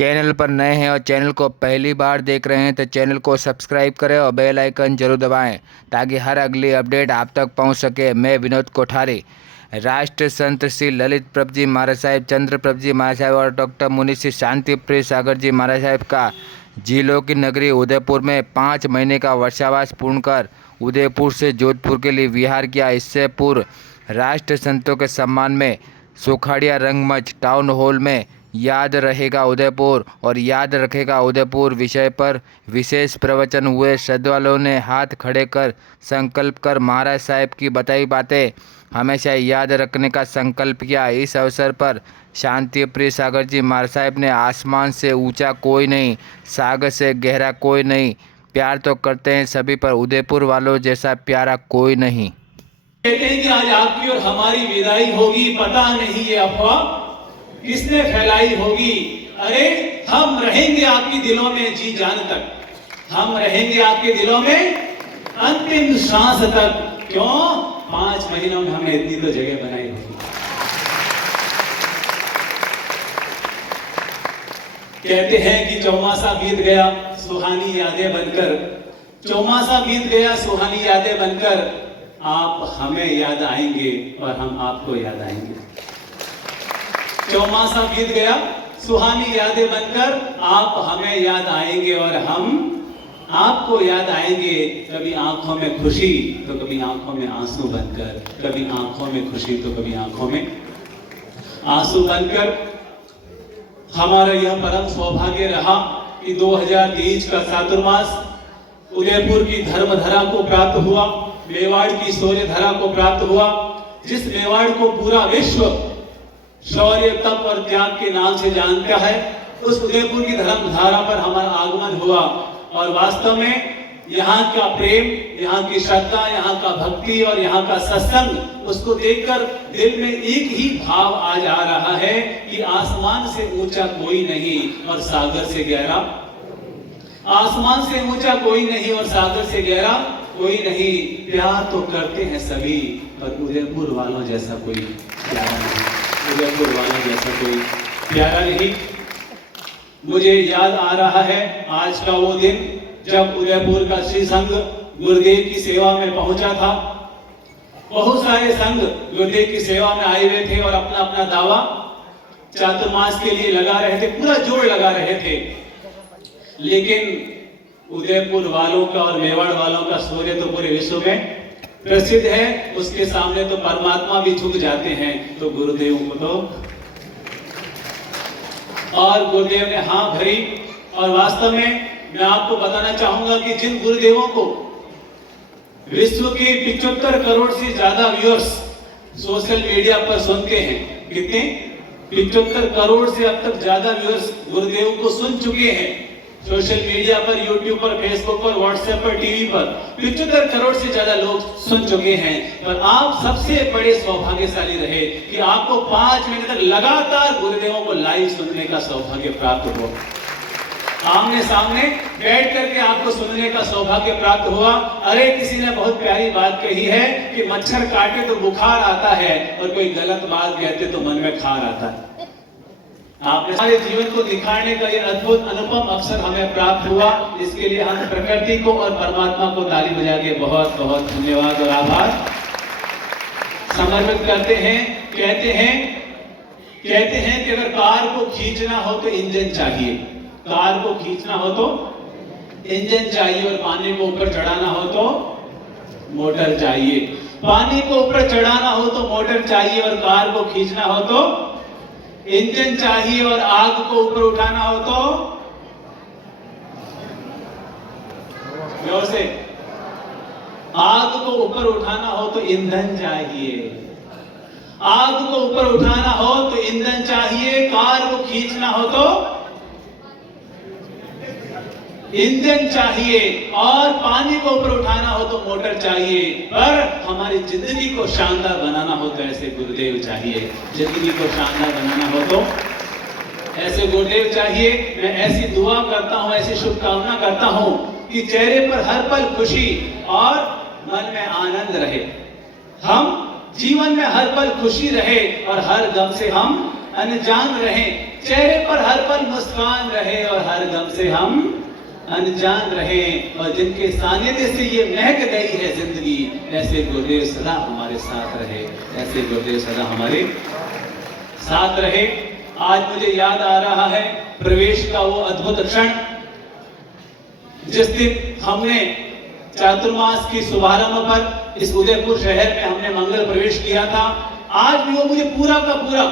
Channel पर नए हैं और चैनल को पहली बार देख रहे हैं तो चैनल को सब्सक्राइब करें और बेल आइकन जरूर दबाएं ताकि हर अगली अपडेट आप तक पहुंच सके। मैं विनोद कोठारी। राष्ट्र संत श्री ललित प्रभु जी महाराज साहिब, चंद्र प्रभु जी महाराज साहिब और डॉक्टर मुनि श्री शांति प्रिय सागर जी महाराज साहिब का जिलों की नगरी उदयपुर में 5 महीने का वर्षावास पूर्ण कर उदयपुर से जोधपुर के लिए विहार किया। इससे पूर्व राष्ट्र संतों के सम्मान में सोखाड़िया रंगमंच टाउन हॉल में याद रहेगा उदयपुर और याद रखेगा उदयपुर विषय पर विशेष प्रवचन हुए। श्रद्धालुओं ने हाथ खड़े कर संकल्प कर महाराज साहिब की बताई बातें हमेशा याद रखने का संकल्प किया। इस अवसर पर शांति प्रिय सागर जी महाराज साहिब ने आसमान से ऊंचा कोई नहीं, सागर से गहरा कोई नहीं, प्यार तो करते हैं सभी पर उदयपुर वालों जैसा प्यारा कोई नहीं। कहते हैं कि आज आपकी और हमारी विदाई होगी, पता नहीं ये अफवाह किसने फैलाई होगी। अरे हम रहेंगे आपके दिलों में जी जान तक, हम रहेंगे आपके दिलों में अंतिम सांस तक। क्यों? 5 महीनों में हमने इतनी तो जगह बनाई होगी। कहते हैं कि चौमासा बीत गया सुहानी यादें बनकर, चौमासा बीत गया सुहानी यादें बनकर, आप हमें याद आएंगे और हम आपको याद आएंगे। चौमासा बीत गया सुहानी यादें बनकर, आप हमें याद आएंगे और हम आपको याद आएंगे। कभी आंखों में खुशी तो कभी आंखों में आंसू बनकर, कभी आंखों में खुशी तो कभी आंखों में आंसू बनकर। हमारा यह परम सौभाग्य रहा कि 2023 का चातुर्मास उदयपुर की धर्मधरा को प्राप्त हुआ, मेवाड़ की शौर्य धरा को प्राप्त हुआ। जिस मेवाड़ को पूरा विश्व शौर्य तप और त्याग के नाम से जानता है, उस उदयपुर की धर्मधारा पर हमारा आगमन हुआ। और वास्तव में यहाँ का प्रेम, यहाँ की श्रद्धा, यहाँ का भक्ति और यहाँ का सत्संग, उसको देखकर दिल में एक ही भाव आ जा रहा है कि आसमान से ऊंचा कोई नहीं और सागर से गहरा, आसमान से ऊंचा कोई नहीं और सागर से गहरा कोई नहीं। प्यार तो करते हैं सभी पर उदयपुर वालों जैसा कोई प्यारा नहीं, उदयपुर वालों जैसा कोई प्यारा नहीं। मुझे याद आ रहा है आज का वो दिन जब उदयपुर का श्री संघ गुरुदेव की सेवा में पहुंचा था। बहुत सारे संघ गुरुदेव की सेवा में आए हुए थे और अपना अपना दावा चातुर्मास के लिए लगा रहे थे, पूरा जोर लगा रहे थे। लेकिन उदयपुर वालों का और मेवाड़ वालों का शौर्य तो पूरे विश्व में प्रसिद्ध है। उसके सामने तो परमात्मा भी झुक जाते हैं, तो गुरुदेव को तो, और गुरुदेव ने हाँ भरी। और वास्तव में मैं आपको बताना चाहूंगा कि जिन गुरुदेवों को विश्व के 75 करोड़ से ज्यादा व्यूअर्स सोशल मीडिया पर सुनते हैं, कितने 75 करोड़ से अब तक ज्यादा व्यूअर्स गुरुदेव को सुन चुके हैं सोशल मीडिया पर, यूट्यूब पर, फेसबुक पर, व्हाट्सएप पर, टीवी पर 75 करोड़ से ज्यादा लोग सुन चुके हैं। पर आप सबसे बड़े सौभाग्यशाली रहे कि आपको 5 महीने तक लगातार गुरुदेवों को लाइव सुनने का सौभाग्य प्राप्त हुआ, आमने सामने बैठ करके आपको सुनने का सौभाग्य प्राप्त हुआ। अरे किसी ने बहुत प्यारी बात कही है कि मच्छर काटे तो बुखार आता है और कोई गलत बात कहते तो मन में खार आता है। आपने हमारे जीवन को दिखाने का ये अद्भुत अनुपम अवसर हमें प्राप्त हुआ। इसके लिए हम प्रकृति को और परमात्मा को ताली बजा के बहुत बहुत धन्यवाद और आभार समर्पित करते हैं। कहते हैं कि अगर कार को खींचना हो तो इंजन चाहिए, कार को खींचना हो तो इंजन चाहिए, और पानी को ऊपर चढ़ाना हो तो मोटर चाहिए। पानी को ऊपर चढ़ाना हो तो मोटर चाहिए और कार को खींचना हो तो इंजन चाहिए, और आग को ऊपर उठाना हो तो से आग को ऊपर उठाना हो तो ईंधन चाहिए, आग को ऊपर उठाना हो तो ईंधन चाहिए, कार को खींचना हो तो इंजन चाहिए, और पानी को ऊपर उठाना हो तो मोटर चाहिए। पर हमारी जिंदगी को शानदार बनाना हो तो ऐसे गुरुदेव चाहिए, जिंदगी को शानदार बनाना हो तो ऐसे गुरुदेव चाहिए। मैं ऐसी दुआ करता हूं, ऐसी शुभकामना करता हूं कि चेहरे पर हर पल खुशी और मन में आनंद रहे, हम जीवन में हर पल खुशी रहे और हर गम से हम अनजान रहें, चेहरे पर हर पल मुस्कान रहे और हर गम से हम अनजान रहें, और जिनके सानिध्य से ये महक गई है जिंदगी, ऐसे गुरुदेव सदा हमारे साथ रहे, ऐसे गुरुदेव सदा हमारे साथ रहे। आज मुझे याद आ रहा है प्रवेश का वो अद्भुत क्षण, जिस दिन हमने चातुर्मास की शुभारंभ पर इस उदयपुर शहर में हमने मंगल प्रवेश किया था। आज भी वो मुझे पूरा का पूरा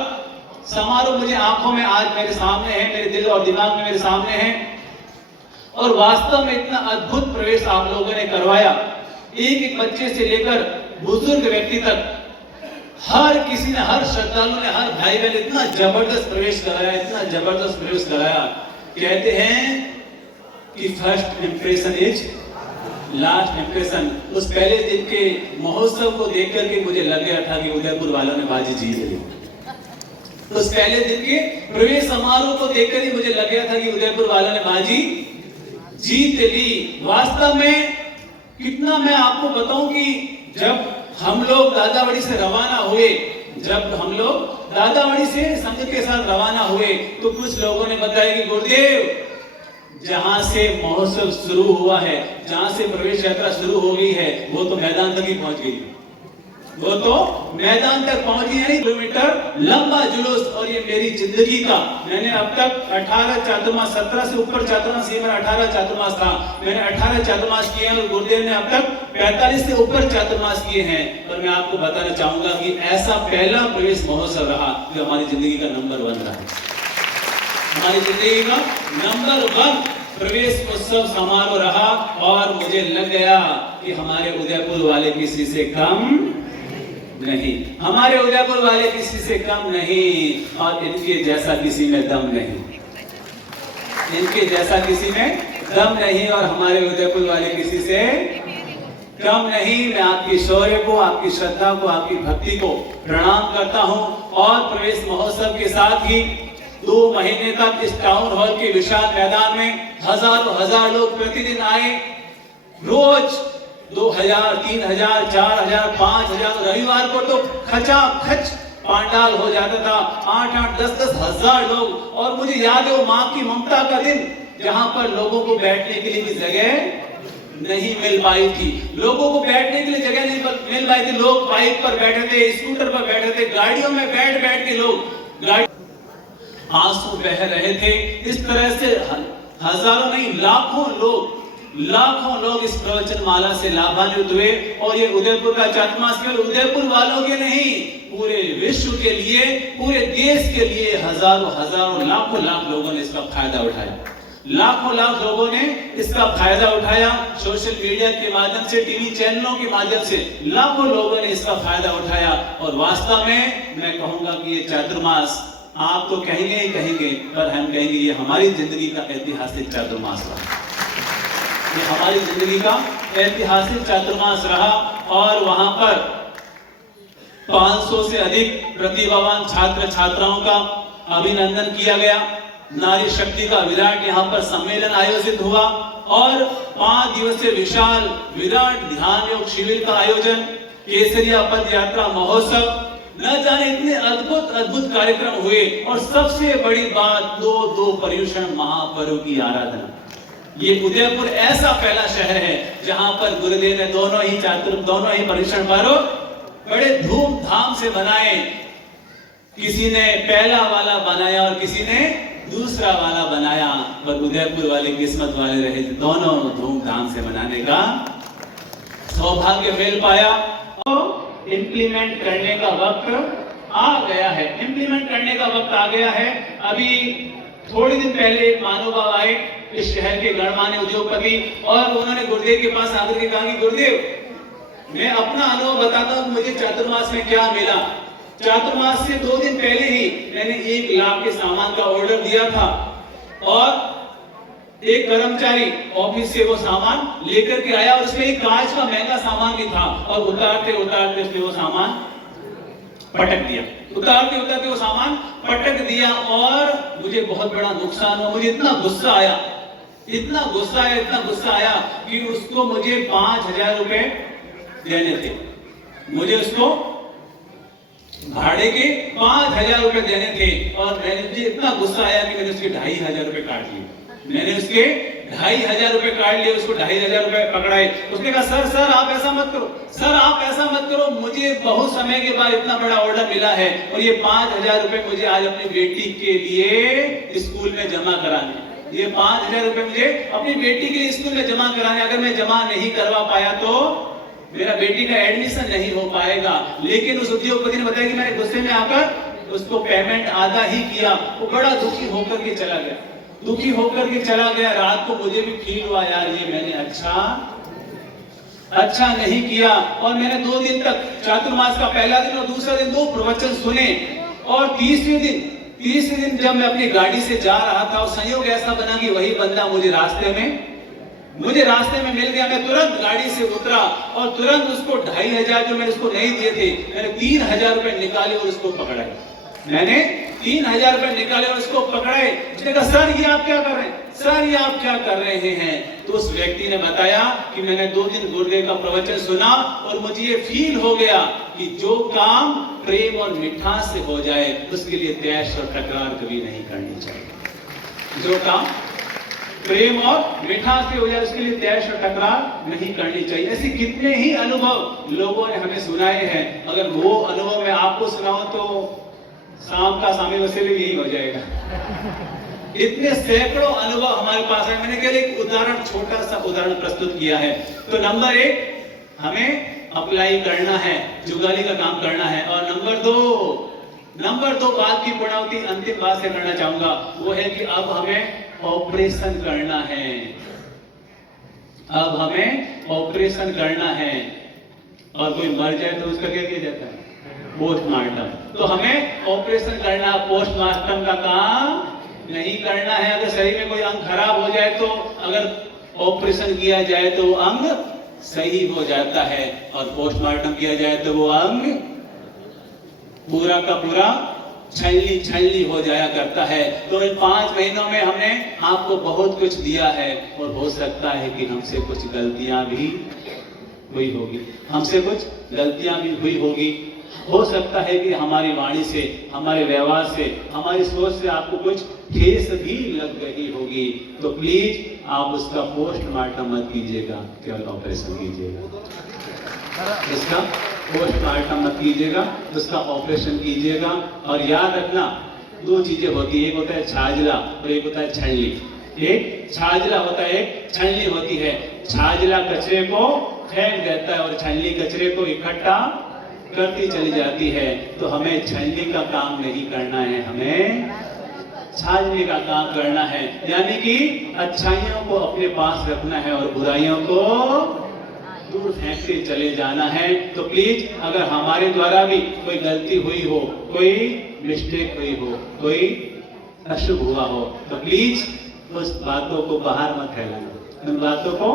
समारोह मुझे आंखों में आज मेरे सामने है, मेरे दिल और दिमाग में मेरे सामने है। और वास्तव में इतना अद्भुत प्रवेश आप लोगों ने करवाया, एक एक बच्चे से लेकर बुजुर्ग व्यक्ति तक, हर किसी ने, हर श्रद्धालु ने, हर भाई बहन इतना जबरदस्त प्रवेश कराया, इतना जबरदस्त प्रवेश कराया। कहते हैं कि first impression is last impression. उस पहले दिन के महोत्सव को देख करके मुझे लग गया था कि उदयपुर वालों ने बाजी जीत ली। उस पहले दिन के प्रवेश समारोह को देखकर ही मुझे लग गया था कि उदयपुर वालों ने बाजी जीत ली। वास्तव में कितना मैं आपको बताऊं कि जब हम लोग दादावड़ी से रवाना हुए, जब हम लोग दादावड़ी से संघ के साथ रवाना हुए, तो कुछ लोगों ने बताया कि गुरुदेव, जहां से महोत्सव शुरू हुआ है, जहां से प्रवेश यात्रा शुरू हो गई है, वो तो मैदान तक ही पहुंच गई, वो तो मैदान तक पहुंची, यानी किलोमीटर लंबा जुलूस। और ये मेरी जिंदगी का, मैंने अब तक 18 चातुर्मास, 17 से ऊपर चातुर्मास, ये मेरा 18 चातुर्मास था, मैंने 18 चातुर्मास किए हैं और गुरुदेव ने अब तक 45 से ऊपर चातुर्मास किए हैं। और मैं आपको बताना चाहूंगा कि ऐसा पहला प्रवेश महोत्सव रहा जो हमारी जिंदगी का नंबर 1 रहा, हमारी जिंदगी का नंबर 1 प्रवेश उत्सव समारोह रहा। और मुझे लग गया कि हमारे उदयपुर वाले किसी से कम नहीं, हमारे उदयपुर वाले किसी से कम नहीं, और इनके जैसा किसी में दम नहीं, इनके जैसा किसी में दम नहीं, और हमारे उदयपुर वाले किसी से कम नहीं। मैं आपकी शौर्य को, आपकी श्रद्धा को, आपकी भक्ति को प्रणाम करता हूं। और प्रवेश महोत्सव के साथ ही 2 महीने तक इस टाउन हॉल के विशाल मैदान में हजारों हजार लोग प्रतिदिन आए, रोज 2000, 3000, 4000, 5000, रविवार को तो खचाखच पांडाल हो जाता था, 8-8, 10-10 हजार लोग। और मुझे याद है वो माँ की ममता का दिन, जहां पर लोगों को बैठने के लिए भी जगह नहीं मिल पाई थी, लोगों को बैठने के लिए जगह नहीं मिल पाई थी। लोग बाइक पर बैठे थे, स्कूटर पर बैठे थे, गाड़ियों में बैठ बैठ के लोग आंसू बह रहे थे। इस तरह से हजारों नहीं, लाखों लोग इस प्रवचन माला से लाभान्वित हुए। और ये उदयपुर का चातुर्मास केवल उदयपुर वालों के नहीं, पूरे विश्व के लिए, पूरे देश के लिए हजारों लाखों लोगों ने इसका फायदा उठाया, लाखों लोगों ने इसका फायदा उठाया। सोशल मीडिया के माध्यम से, टीवी चैनलों के माध्यम से लाखों लोगों ने इसका फायदा उठाया। और वास्तव में मैं कहूंगा कि ये चातुर्मास, आप तो कहेंगे ही कहेंगे, पर हम कहेंगे ये हमारी जिंदगी का ऐतिहासिक चातुर्मास रहा, ये हमारी जिंदगी का ऐतिहासिक चातुर्मास रहा। और वहां पर 500 से अधिक प्रतिभावान छात्र छात्राओं का अभिनंदन किया गया। नारी शक्ति का विराट यहाँ पर सम्मेलन आयोजित हुआ और 5 दिवसीय विशाल विराट ध्यान योग शिविर का आयोजन, केसरिया पद यात्रा महोत्सव, न जाने इतने अद्भुत कार्यक्रम हुए। और सबसे बड़ी बात, दो पर्युषण महापर्व की आराधना। ये उदयपुर ऐसा पहला शहर है जहां पर गुरुदेव ने दोनों ही पर्युषण पर्व बड़े धूमधाम से बनाए। किसी ने पहला वाला बनाया और किसी ने दूसरा वाला बनाया, पर उदयपुर वाले किस्मत वाले रहे, दोनों धूमधाम से मनाने का सौभाग्य मिल पाया। इम्प्लीमेंट करने का वक्त आ गया है, इम्प्लीमेंट करने का वक्त आ गया है। अभी थोड़े दिन पहले एक महानुभाव आए, इस शहर के गणमान्य उद्योगपति, और उन्होंने गुरुदेव के पास आकर के कहा कि गुरुदेव, मैं अपना अनुभव बताता हूँ मुझे चातुर्मास में क्या मिला। चातुर्मास से 2 दिन पहले ही मैंने 1 लाख के सामान का ऑर्डर दिया था और एक कर्मचारी ऑफिस से वो सामान लेकर के आया और उसमें एक कांच का महंगा सामान भी था, और उतारते उसने वो सामान पटक दिया, उतारते वो सामान पटक दिया। और मुझे बहुत बड़ा नुकसान हुआ, मुझे इतना गुस्सा आया कि उसको मुझे 5000 रुपए देने थे, मुझे उसको भाड़े के 5,000 रुपए देने थे और मुझे इतना गुस्सा आया कि मैंने उसके 2,500 रुपए काट लिए। मैंने उसके 2,500 रुपए काट लिए, उसको 2,500 रुपए पकड़ाए। उसने कहा सर आप ऐसा मत करो, सर आप ऐसा मत करो, मुझे बहुत समय के बाद इतना बड़ा ऑर्डर मिला है और ये 5,000 रुपए मुझे आज अपनी बेटी के लिए स्कूल में जमा कराने, ये 5,000 रुपए मुझे अपनी बेटी के लिए स्कूल में जमा कराने, अगर मैं जमा नहीं करवा पाया तो मेरा बेटी का एडमिशन नहीं हो पाएगा। लेकिन उस उद्योगपति ने बताया कि मैंने गुस्से में आकर उसको पेमेंट आधा ही किया। वो बड़ा दुखी होकर के चला गया, दुखी होकर के चला गया। रात को मुझे भी फील हुआ यार ये मैंने अच्छा नहीं किया। और मैंने 2 दिन तक, चातुर्मास का पहला दिन और दूसरा दिन 2 प्रवचन सुने और तीसरे दिन जब मैं अपनी गाड़ी से जा रहा था और संयोग ऐसा बना कि वही बंदा मुझे रास्ते में मिल गया। मैं तुरंत गाड़ी से उतरा और तुरंत उसको 2,500 जो मैंने उसको नहीं दिए थे, मैंने 3,000 रुपए निकाले और उसको पकड़ाए। मैंने 3,000 रुपए निकाले और उसको पकड़ाए। उसने कहा सर ये आप क्या कर रहे हैं, सर ये आप क्या कर रहे हैं। तो उस व्यक्ति ने बताया कि मैंने 2 दिन गुरुदेव का प्रवचन सुना और मुझे ये फील हो गया कि जो काम प्रेम और मिठास से हो जाए उसके लिए तैश और तकरार कभी नहीं करनी चाहिए। जो काम प्रेम और मिठास से हो जाए उसके लिए तैश और तकरार नहीं करनी चाहिए। ऐसे कितने ही अनुभव लोगों ने हमें सुनाए हैं। अगर वो अनुभव मैं आपको सुनाऊं तो शाम का शामिल वसूली भी यही हो जाएगा। इतने सैकड़ों अनुभव हमारे पास है। मैंने केवल एक उदाहरण, छोटा सा उदाहरण प्रस्तुत किया है। तो नंबर 1 हमें अप्लाई करना है, जुगाली का काम करना है। और नंबर 2 बात की पूर्णावती अंतिम बात से करना चाहूंगा, वो है कि अब हमें ऑपरेशन करना है। अब हमें ऑपरेशन करना है और कोई मर जाए तो उसका क्या किया जाता है, पोस्टमार्टम। तो हमें ऑपरेशन करना, पोस्टमार्टम का काम नहीं करना है। अगर शरीर में कोई अंग खराब हो जाए तो अगर ऑपरेशन किया जाए तो वो अंग सही हो जाता है और पोस्टमार्टम किया जाए तो वो अंग पूरा का पूरा छलनी हो जाया करता है। तो इन 5 महीनों में हमने आपको बहुत कुछ दिया है और हो सकता है कि हमसे कुछ गलतियां भी हुई होगी, हो सकता है कि हमारी वाणी से, हमारे व्यवहार से, हमारी सोच से आपको कुछ ठेस भी लग गई होगी। तो प्लीज आप उसका पोस्टमार्टम मत कीजिएगा, केवल ऑपरेशन कीजिएगा। इसका पोस्टमार्टम मत कीजिएगा, उसका ऑपरेशन कीजिएगा। और याद रखना 2 चीजें होती है, एक होता है छाजला और एक होता है छलनी। एक छाजला होता है, एक छलनी होती है। छाजला कचरे को फेंक देता है और छलनी कचरे को इकट्ठा करती चली जाती है। तो हमें छलनी का काम नहीं करना है, हमें छाजने का काम करना है। यानी कि अच्छाइयों को अपने पास रखना है और बुराइयों को दूर फेंकते चले जाना है। तो प्लीज अगर हमारे द्वारा भी कोई गलती हुई हो, कोई मिस्टेक हुई हो, कोई अशुभ हुआ हो, तो प्लीज उस बातों को बाहर मत फैलाना, उन बातों को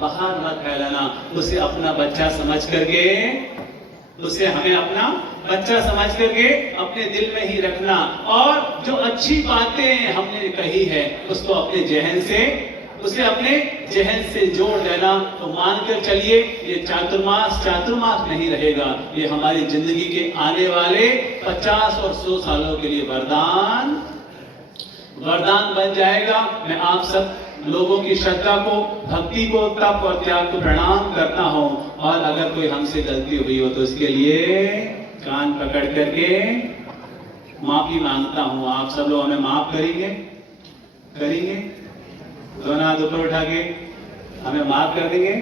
बाहर मत फैलाना। उसे अपना बच्चा समझ करके, उसे हमें अपना बच्चा समझ करके अपने दिल में ही रखना। और जो अच्छी बातें हमने कही है उसको अपने जहन से, उसे अपने जहन से जोड़ देना। तो मानकर चलिए ये चातुर्मास नहीं रहेगा, ये हमारी जिंदगी के आने वाले 50 और 100 सालों के लिए वरदान बन जाएगा। मैं आप सब लोगों की श्रद्धा को, भक्ति को, तप और त्याग को प्रणाम करता हूँ। और अगर कोई हमसे गलती हुई हो तो उसके लिए कान पकड़ करके माफी मांगता हूँ। आप सब लोग हमें माफ करेंगे? दोनों हाथ ऊपर उठा के हमें माफ कर देंगे?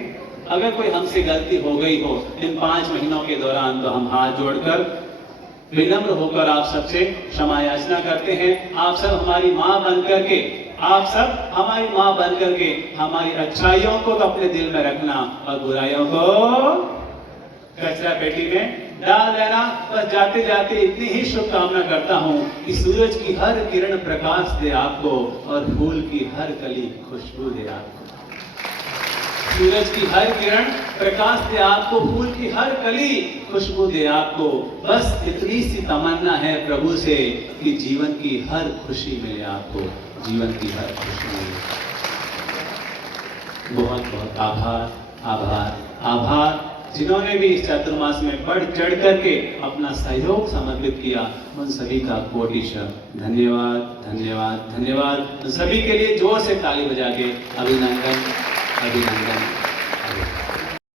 अगर कोई हमसे गलती हो गई हो इन 5 महीनों के दौरान तो हम हाथ जोड़कर विनम्र होकर आप सबसे क्षमा याचना करते हैं। आप सब हमारी माँ बन करके, आप सब हमारी माँ बन करके हमारी अच्छाइयों को तो अपने दिल में रखना और बुराइयों को कचरा पेटी में डाल देना। बस जाते जाते इतनी ही शुभकामना करता हूँ कि सूरज की हर किरण प्रकाश दे आपको और फूल की हर कली खुशबू दे आपको। सूरज की हर किरण प्रकाश दे आपको, फूल की हर कली खुशबू दे आपको। बस इतनी सी तमन्ना है प्रभु से कि जीवन की हर खुशी मिले आपको, जीवन की हर खुशी मिले। बहुत बहुत आभार, आभार, आभार। जिन्होंने भी इस चातुर्मास में बढ़ चढ़ करके अपना सहयोग समर्पित किया, उन सभी का कोटिशः धन्यवाद, धन्यवाद, धन्यवाद। तो सभी के लिए जोर से ताली बजा के अभिनंदन, अभिनंदन।